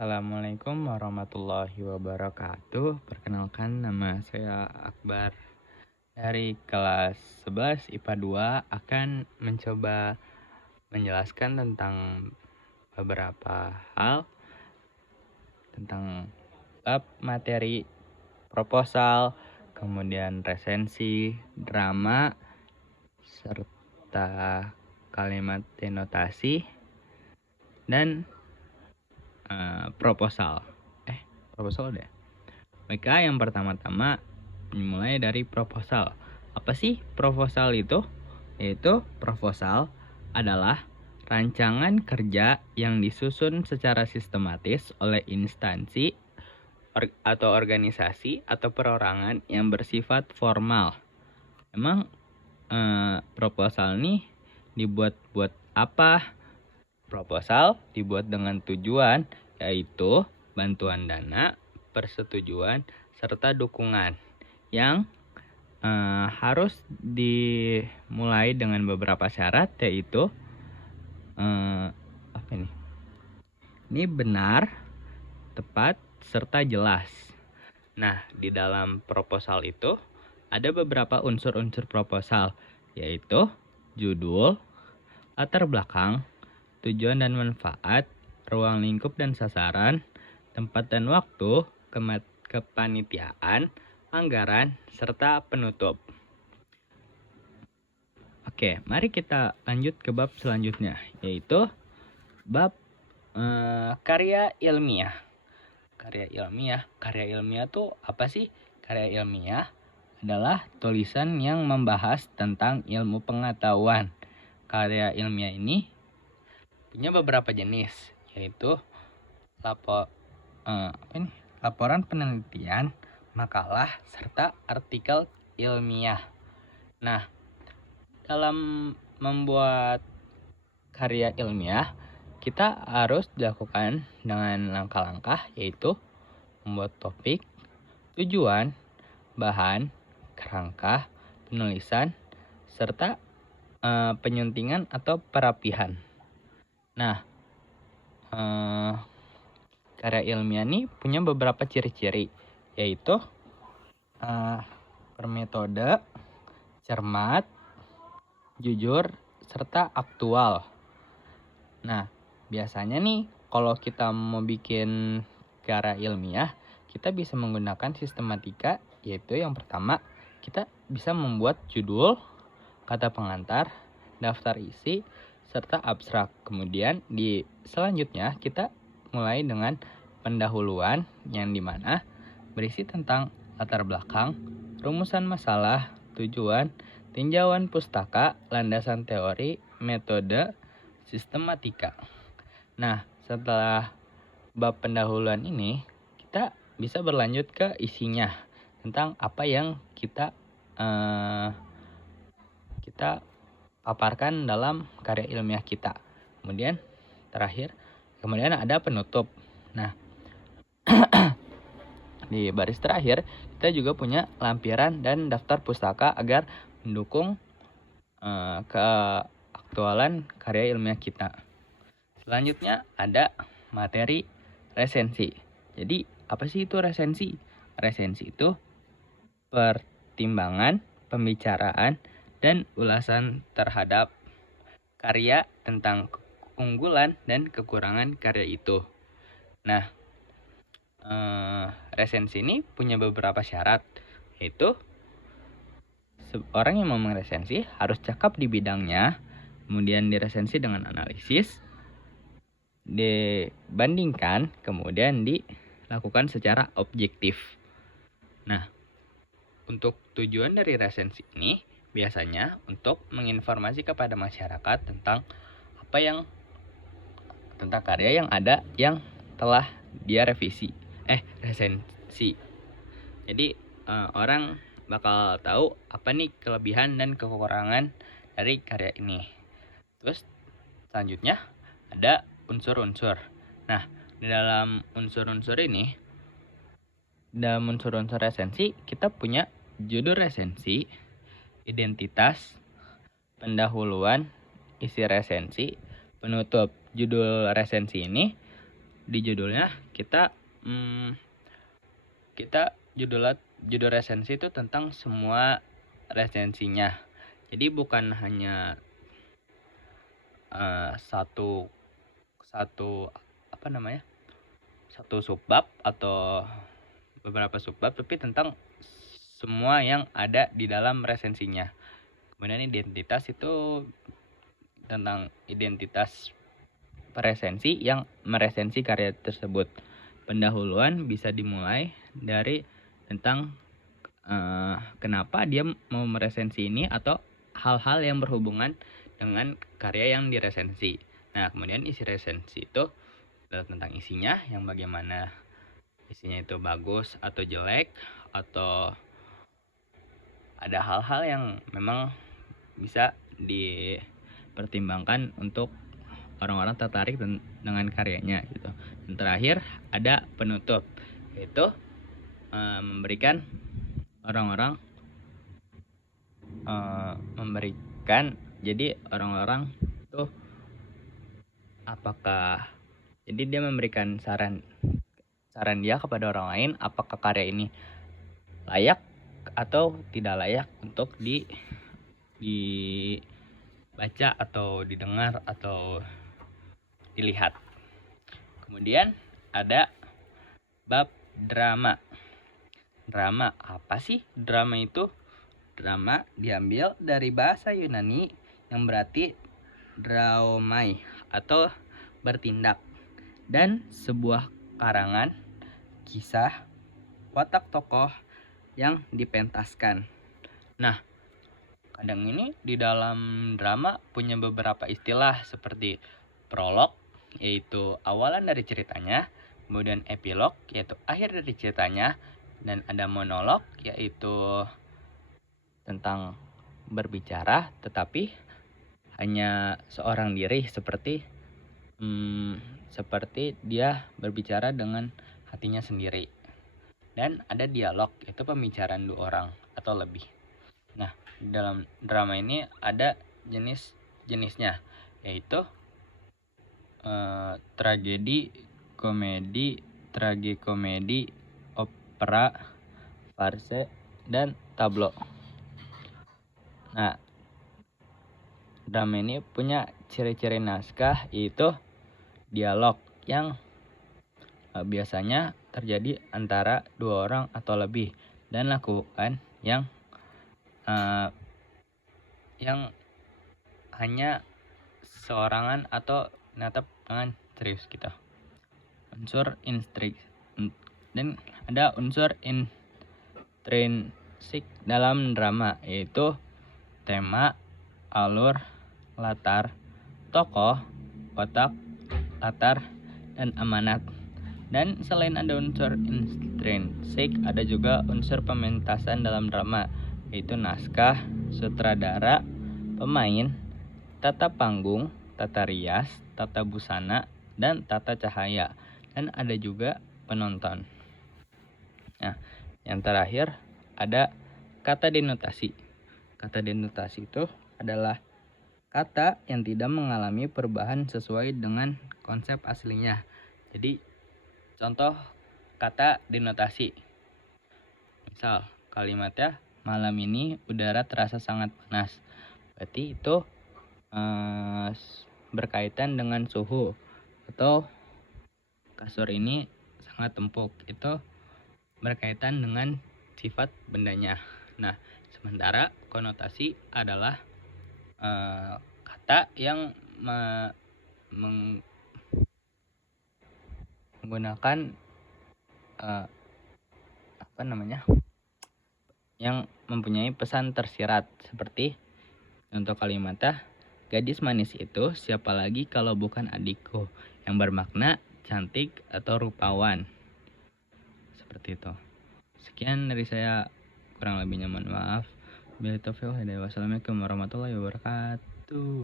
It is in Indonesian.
Assalamualaikum warahmatullahi wabarakatuh. Perkenalkan, nama saya Akbar dari kelas 11 IPA 2 akan mencoba menjelaskan tentang beberapa hal tentang bab materi proposal, kemudian resensi, drama, serta kalimat denotasi dan proposal. Proposal deh. Baiklah, yang pertama-tama dimulai dari proposal. Apa sih proposal itu? Yaitu proposal adalah rancangan kerja yang disusun secara sistematis oleh instansi atau organisasi atau perorangan yang bersifat formal. Emang proposal nih dibuat buat apa? Proposal dibuat dengan tujuan yaitu bantuan dana, persetujuan, serta dukungan yang harus dimulai dengan beberapa syarat, yaitu apa ini? Ini benar, tepat, serta jelas. Nah, di dalam proposal itu ada beberapa unsur-unsur proposal, yaitu judul, latar belakang, tujuan dan manfaat, ruang lingkup dan sasaran, tempat dan waktu, kepanitiaan, anggaran, serta penutup. Oke, mari kita lanjut ke bab selanjutnya, yaitu bab karya ilmiah. Karya ilmiah tuh apa sih? Karya ilmiah adalah tulisan yang membahas tentang ilmu pengetahuan. Karya ilmiah ini punya beberapa jenis, yaitu laporan penelitian, makalah, serta artikel ilmiah. Nah, dalam membuat karya ilmiah, kita harus dilakukan dengan langkah-langkah, yaitu membuat topik, tujuan, bahan, kerangka, penulisan, serta penyuntingan atau perapihan. Nah, karya ilmiah ini punya beberapa ciri-ciri, yaitu bermetode, cermat, jujur, serta aktual. Nah, biasanya nih kalau kita mau bikin karya ilmiah, kita bisa menggunakan sistematika, yaitu yang pertama kita bisa membuat judul, kata pengantar, daftar isi, serta abstrak. Kemudian di selanjutnya kita mulai dengan pendahuluan yang dimana berisi tentang latar belakang, rumusan masalah, tujuan, tinjauan pustaka, landasan teori, metode, sistematika. Nah, setelah bab pendahuluan ini, kita bisa berlanjut ke isinya tentang apa yang kita paparkan dalam karya ilmiah kita. Kemudian ada penutup. Nah, di baris terakhir kita juga punya lampiran dan daftar pustaka agar mendukung keaktualan karya ilmiah kita. Selanjutnya ada materi resensi. Jadi apa sih itu resensi? Resensi itu pertimbangan, pembicaraan, dan ulasan terhadap karya tentang keunggulan dan kekurangan karya itu. Nah, resensi ini punya beberapa syarat, yaitu orang yang mau meresensi harus cakap di bidangnya, kemudian diresensi dengan analisis, dibandingkan, kemudian dilakukan secara objektif. Nah, untuk tujuan dari resensi ini biasanya untuk menginformasi kepada masyarakat tentang tentang karya yang ada yang telah dia resensi. Jadi orang bakal tahu apa nih kelebihan dan kekurangan dari karya ini. Terus selanjutnya ada unsur-unsur. Nah, di dalam unsur-unsur resensi, kita punya judul resensi, identitas, pendahuluan, isi resensi, penutup. Judul resensi ini di judulnya kita judul resensi itu tentang semua resensinya. Jadi bukan hanya satu subbab atau beberapa subbab, tapi tentang semua yang ada di dalam resensinya. Kemudian identitas itu tentang identitas peresensi yang meresensi karya tersebut. Pendahuluan bisa dimulai dari tentang kenapa dia mau meresensi ini atau hal-hal yang berhubungan dengan karya yang diresensi. Nah, kemudian isi resensi itu adalah tentang isinya, yang bagaimana isinya itu bagus atau jelek, atau ada hal-hal yang memang bisa dipertimbangkan untuk orang-orang tertarik dengan karyanya gitu. Dan terakhir ada penutup, yaitu memberikan orang-orang jadi orang-orang tuh jadi dia memberikan saran dia kepada orang lain apakah karya ini layak atau tidak layak untuk dibaca atau didengar atau dilihat. Kemudian ada bab drama. Drama apa sih? Drama itu diambil dari bahasa Yunani yang berarti draomai atau bertindak, dan sebuah karangan kisah watak tokoh yang dipentaskan. Nah, kadang ini di dalam drama punya beberapa istilah seperti prolog, yaitu awalan dari ceritanya, kemudian epilog, yaitu akhir dari ceritanya, dan ada monolog, yaitu tentang berbicara tetapi hanya seorang diri, seperti dia berbicara dengan hatinya sendiri. Dan ada dialog, yaitu pembicaraan dua orang atau lebih. Nah, di dalam drama ini ada jenis-jenisnya, yaitu tragedi, komedi, tragikomedi, opera, farse, dan tablo. Nah, drama ini punya ciri-ciri naskah, yaitu dialog yang biasanya terjadi antara dua orang atau lebih, dan lakukan yang hanya seorangan atau menatap dengan serius gitu. Unsur intrinsik, dan ada unsur intrinsik dalam drama, yaitu tema, alur, latar, tokoh, watak, latar, dan amanat. Dan selain ada unsur intrinsik, ada juga unsur pementasan dalam drama, yaitu naskah, sutradara, pemain, tata panggung, tata rias, tata busana, dan tata cahaya. Dan ada juga penonton. Nah, yang terakhir ada kata denotasi. Kata denotasi itu adalah kata yang tidak mengalami perubahan sesuai dengan konsep aslinya. Jadi, contoh kata denotasi. Misal, kalimatnya malam ini udara terasa sangat panas. Berarti itu berkaitan dengan suhu. Atau kasur ini sangat empuk. Itu berkaitan dengan sifat bendanya. Nah, sementara konotasi adalah kata yang menggunakan yang mempunyai pesan tersirat, seperti contoh kalimatnya, gadis manis itu siapa lagi kalau bukan adikku, yang bermakna cantik atau rupawan. Seperti itu. Sekian dari saya, kurang lebihnya mohon maaf. Wassalamualaikum warahmatullahi wabarakatuh.